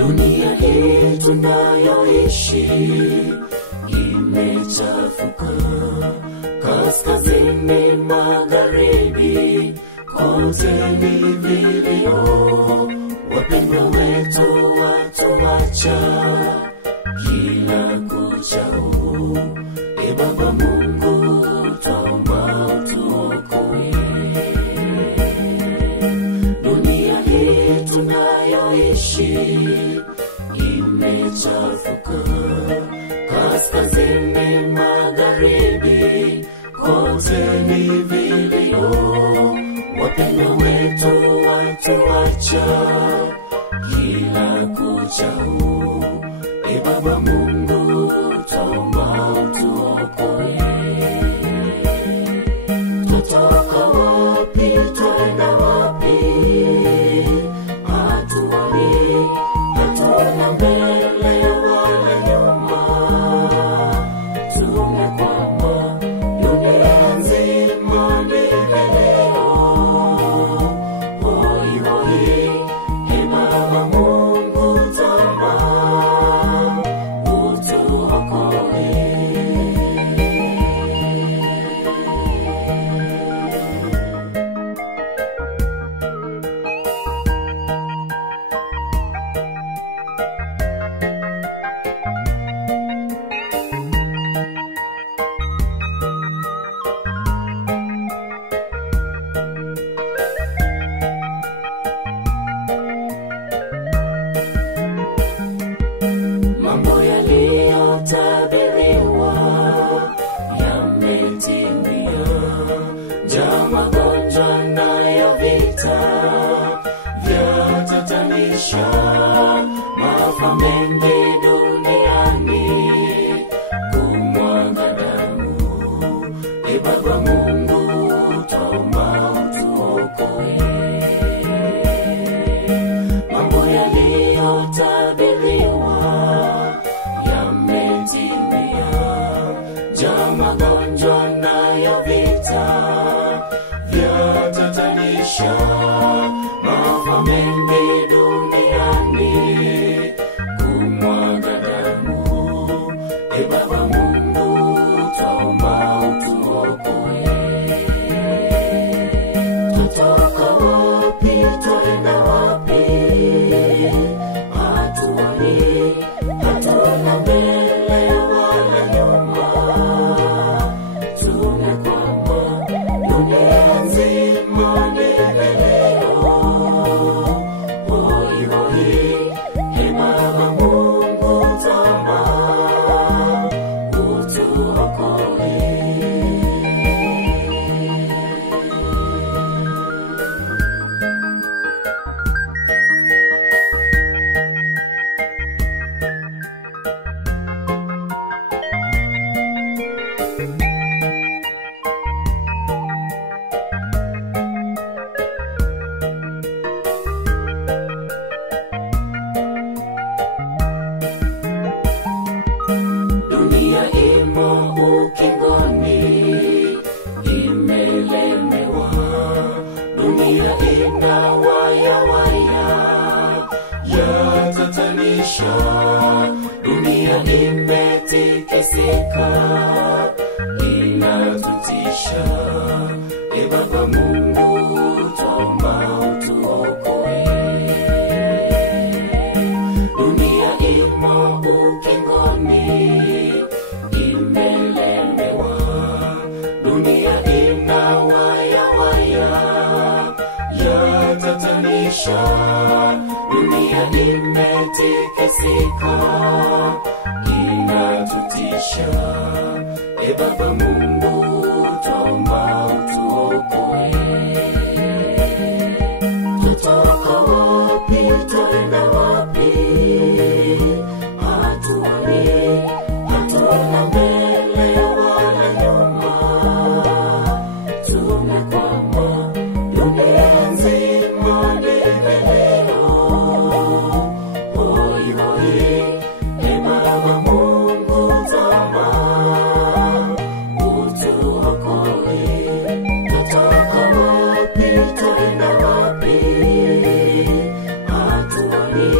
Dunia hii tunayoishi imechafuka, kaskazini magharibi kote ni vilio. Wapendwa wetu watuacha kila kuchao. Baba Mungu twaomba utuokoe. Dunia hii tunayoishi imechafuka, kaskazini magharibi kote ni vilio. Wapendwa wetu watuacha kila kuchao. Baba Mungu twaomba utuokoe. Tutatoka wapi, twenda wapi? Hatuoni, hatuna mbele wala nyuma. Tumekwama, dunia nzima ni vilio. Hoi hoi, Baba Mungu twaomba utuokoe. Mambo yaliyotabiriwa yametimia. Njaa, magonjwa nayo vita vyatatanisha. Maafa mengi duniani, kumwaga damu. Baba Mungu twaomba utuokoe. Mambo yaliyotabiriwa yametimia. Njaa, magonjwa nayo vita vyatatanisha. Maafa mengi duniani, kumwaga damu. Baba Mungu twaomba utuokoe. Tutatoka wapi, twenda wapi? Hatuoni, hatuna mbele wala nyuma. Tumekwama, dunia nzima ni vilio. Hoi hoi, Baba Mungu twaomba utuokoe. Dunia imo ukingoni, imelemewa. Dunia ina waya waya yatatanisha. Dunia imetikisika, inatutisha. Baba Mungu twaomba utuokoe. Dunia imo ukingoni, imelemewa. Dunia ina waya waya yatatanisha. Dunia imetikisika, inatutisha. Baba Mungu twaomba utuokoe. Tutatoka wapi, twenda wapi? Hatuoni, hatuna mbele wala nyuma. Tumekwama, dunia nzima ni vilio. Hoi hoi, Baba Mungu twaomba utuokoe. Tutatoka wapi, twenda wapi? Hatuoni,